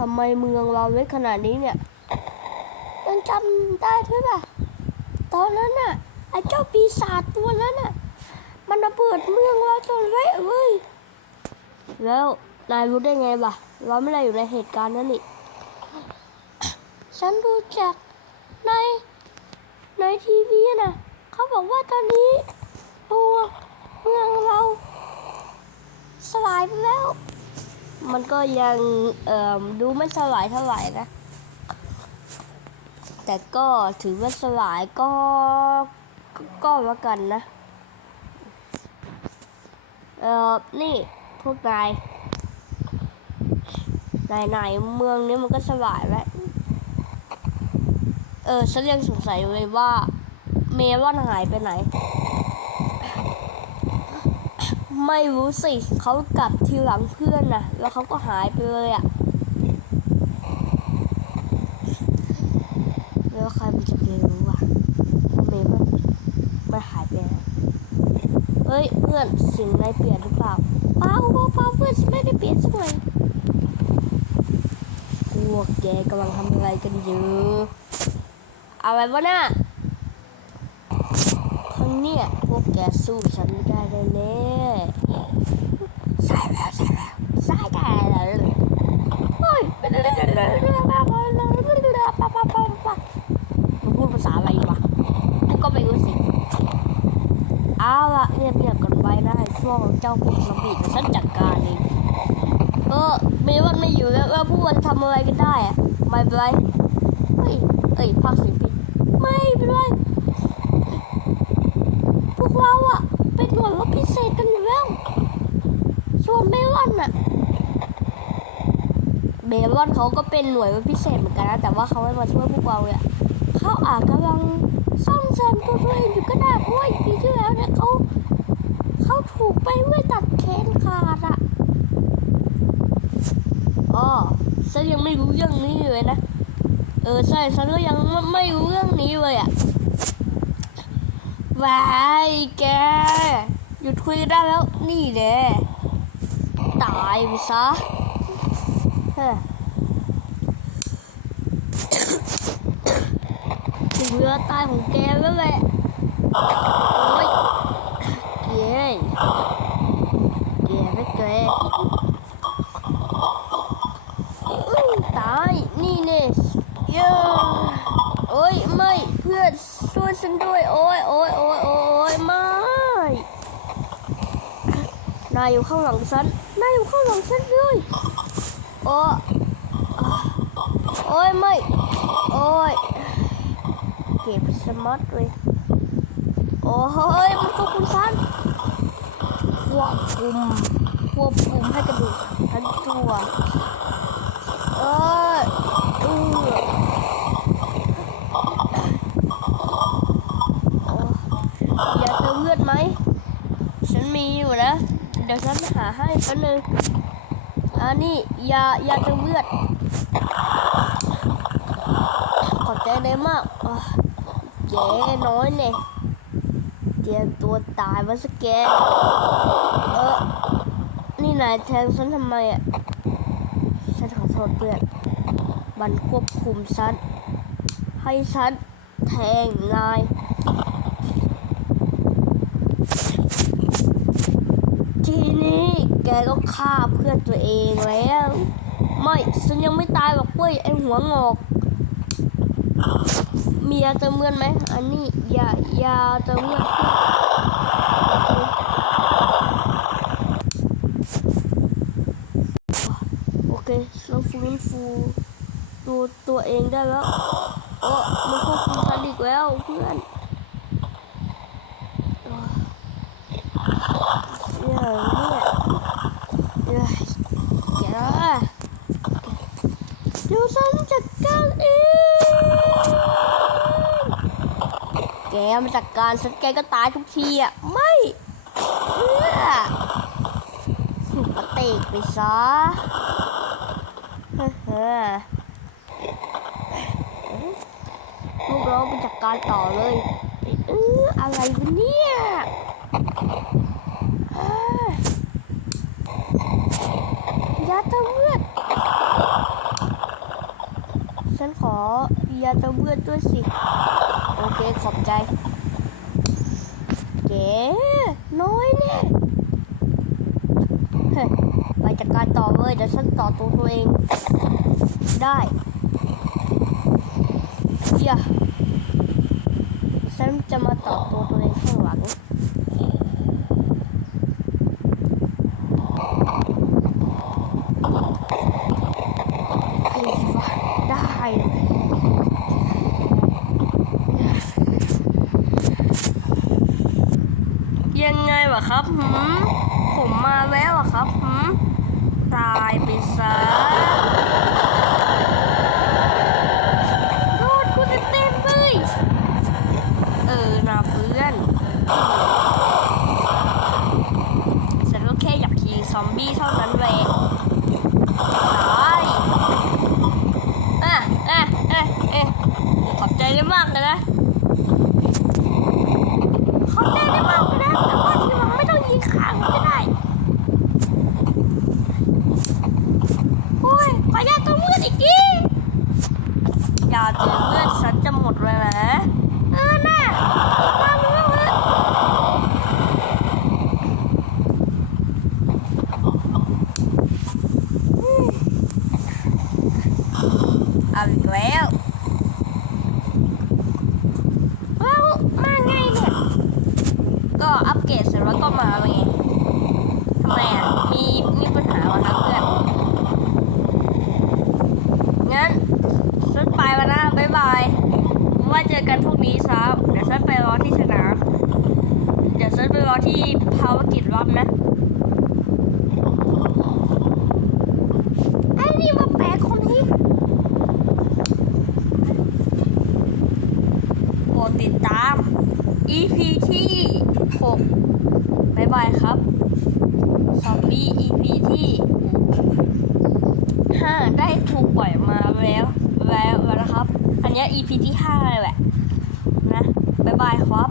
ทำไมเมืองเราเล็กขนาดนี้เนี่ยยังจำได้ใช่ปะตอนนั้นน่ะไอ้เจ้าปีศาจตัวนั้นน่ะ มันระเบิดเมืองเราจนเละเลยแล้วนายรู้ได้ไงปะเราไม่ได้อยู่ในเหตุการณ์นั้นนี่ฉันดูจากในในทีวีน่ะเขาบอกว่าตอนนี้ตัวเมืองเราสลายไปแล้ว มันก็ยังเอ่อดูไม่สลายเท่าไหร่นะ แต่ก็ถือว่าสลายก็ก็ก็แล้วกันนะเอ่อนี่พวกนายนายนายเมืองนี้มันก็สลายแล้วเออฉันยังสงสัยเลยว่า เมลอนหายไปไหน ไม่รู้สิเขากลับทีหลังเพื่อนนะแล้วเขาก็หายไปเลยอะ่ะแล้วใครมันจะไปรู้อะว่าเมลอนมันหายไปไหนเฮ้ยเพื่อนสิ่งในเปลี่ยนหรือเปล่าเปล่าเปล่าเปล่าเพื่อนไม่ได้เปลี่ยนสักหน่อยพวกแกกำลังทำอะไรกันอยู่อะไรวะน่ะ เนี้ยพวกแกสู้ฉันไม่ได้แน่ใช่แล้วใช่แล้วใช่แล้วเฮ้ยมันพูดภาษาอะไรวะกูก็ไม่รู้สิเอาละเงียบๆกันไว้นะไอ้พวกเจ้าพวกสปีดเดี๋ยวฉันจัดการเองเออเมวันไม่อยู่แล้วแล้วพวกมันทำอะไรกันได้อะไม่เป็นไรเฮ้ยเอ้ยภาคเสียงผิดไม่เป็นไรพวกเราอะเป็นหน่วยรบพิเศษกันอยู่แล้ว ส่วนอะเมลอนเขาก็เป็นหน่วยพิเศษเหมือนกันนะ แต่ว่าเขาไม่มาช่วยพวกเราเลยอะเขาอาจกำลังซ่อมแซมตัวตัวเองอยู่ก็ได้เพราะว่าปีที่แล้วเนี่ยเขาเขาถูกไปด้วยตัดแขนขาดอะอ๋อฉันยังไม่รู้เรื่องนี้เลยนะ เออใช่ฉันก็ยังไม่ไม่รู้เรื่องนี้เลยอะวายแกหยุดคุยได้แล้วนี่แหละ ตายไปซะเฮ้ยถึงเรือตายของแกแล้วแหละโอ้ยเกยเกยไม่เกย์ตาย นี่เนี่ยเยโอ้ย ไม่ เพื่อนช่วยฉันด้วย โอ้ยโอ้ยโอ้ยโอ้ยไม่นายอยู่ข้างหลังฉัน นายอยู่ข้าหลังฉันเลยโอ้โอ้ยไม่โอ้ยเก็บสมัดเลยโอ้ยมันควบคุมฉันควบคุมควบคุมให้กระดูกทั้งตัวเอ้ยอือโอ้อยากเติมเลือดไหม ฉันมีอยู่นะ เดี๋ยว ให้แป๊บนึงอันนี้ยายาเติมเลือดขอบใจได้มากอะเจ๊น้อยเนี่ยเตรียมตัวตายมาสแกนเออ นี่นายแทงฉันทำไมอะ ฉันขอโทษเพื่อน มันควบคุมฉัน ให้ฉันแทงนายทีนี้ กก็ฆ่าเพื่อนตัวเองแล้ว ไม่ฉันยังไม่ตายหรอกเว้ยไอหัวงอก มียาเติมเลือดไหมอันนี้ยายาเติมเลือดโอเคเราฟื้นฟูตัวตัวเองได้แล้วโอ้มันควบคุมฉันอีกแล้วเพื่อนเนี่ยเนี่ยเนี่ยแกเดี๋ยว ฉันจัดการเอง แกมาจัดการฉันแกก็ตายทุกทีอะ ไม่เออสุปเตกไปซะเฮ้อเฮ้อลูกเราไปจัดการต่อเลยเอออะไรวะเนี่ยยาติมเลือด ฉันขอยาตัวเบื่อด้วยสิ โอเค ขอบใจเก๋น้อยเนี่ยเฮ้ไปจัดการต่อเลยเดี๋ยวฉันต่อตัวตัวเอง ได้อย่าฉันจะมาต่อตัวตัวเองข้างหลัง ไอ้วะได้ยัง ไงวะครับหืมผมมาแล้วอะครับหืมตายไปซะโดนกูเต็มๆเลยเออนะเพื่อนฉันก็แค่อยากยิงซอมบี้เท่านั้นแหละตาย อะอะอะเอ๊ะขอบใจได้มากเลยนะ ขอบใจได้มากเลยนะ แต่ว่าทีหลังไม่ต้องยิงขางก็ได้ โอ้ยข อยาตัวมืดอีกทียาตัวเลือดฉันจะหมดเลยนะเออน่ะมาเร็วเลยเอาอีกแล้วว้าวมาไงเนี่ย ก็อัปเกรดเสร็จแล้วก็มาเลยไงทำไมอะ มีมีปัญหาวะครับเพื่อน งั้นฉันไปแล้วนะ บ๊ายบายไว่าเจอกันพรุ่งนี้เช้าเดี๋ยวฉันไปรอที่สนาม เดี๋ยวฉันไป รอที่ภาวกิจรอบนะไอ้นี่มาแปลคนนี้โปรดติดตาม EP ที่6บ๊ายบายครับซอมบี้ EP ที่5ได้ถูกปล่อยมาแล้วแล้วนะครับ อันนี้ EP ที่5เลยแหละนะบ๊ายบายครับ